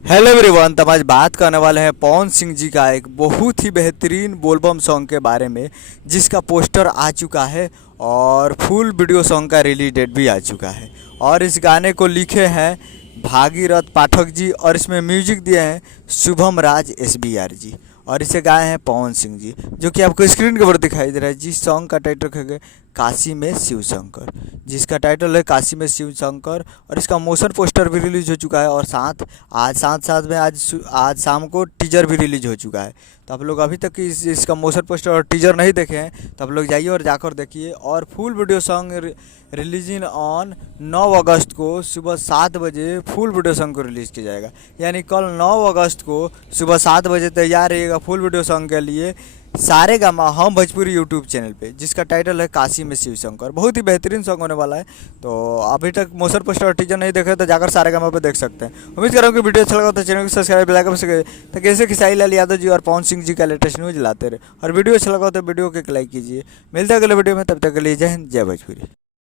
Hello everyone. तो आज बात करने वाले हैं पवन सिंह जी का एक बहुत ही बेहतरीन बोलबम सॉन्ग के बारे में, जिसका पोस्टर आ चुका है और फुल वीडियो सॉन्ग का रिलीज डेट भी आ चुका है। और इस गाने को लिखे हैं भागीरथ पाठक जी और इसमें म्यूजिक दिए हैं शुभम राज SBR जी और इसे गाए हैं पवन सिंह जी, जो कि आपको स्क्रीन के ऊपर दिखाई दे रहा है। जिस सॉन्ग का टाइटल है काशी में शिव शंकर, जिसका टाइटल है काशी में शिव शंकर, और इसका मोशन पोस्टर भी रिलीज हो चुका है और साथ साथ में आज शाम को टीजर भी रिलीज हो चुका है। तो आप लोग अभी तक इसका मोशन पोस्टर और टीजर नहीं देखे हैं तो आप लोग जाइए और जाकर देखिए। और full video song releasing on 9 अगस्त को सुबह 7 बजे फुल वीडियो सॉन्ग को रिलीज़ किया जाएगा। यानी कल 9 अगस्त को सुबह 7 बजे तैयार रहिएगा फुल वीडियो सॉन्ग के लिए सारेगामा हम भोजपुरी यूट्यूब चैनल पे, जिसका टाइटल है काशी में शिव शंकर। बहुत ही बेहतरीन सॉन्ग होने वाला है। तो अभी तक मोशन पोस्टर और टीजर नहीं देखे तो जाकर सारेगामा पे देख सकते हैं। उम्मीद कर रहा हूँ कि वीडियो अच्छा लगा तो चैनल को सब्सक्राइब लाइक कर सके तो कैसे खेसारी लाल यादव जी और पवन सिंह जी का लेटेस्ट न्यूज़ लाते रहे। और वीडियो अच्छा लगा तो वीडियो को एक लाइक कीजिए। मिलते हैं अगले वीडियो में, तब तक के लिए जय हिंद जय भोजपुरी।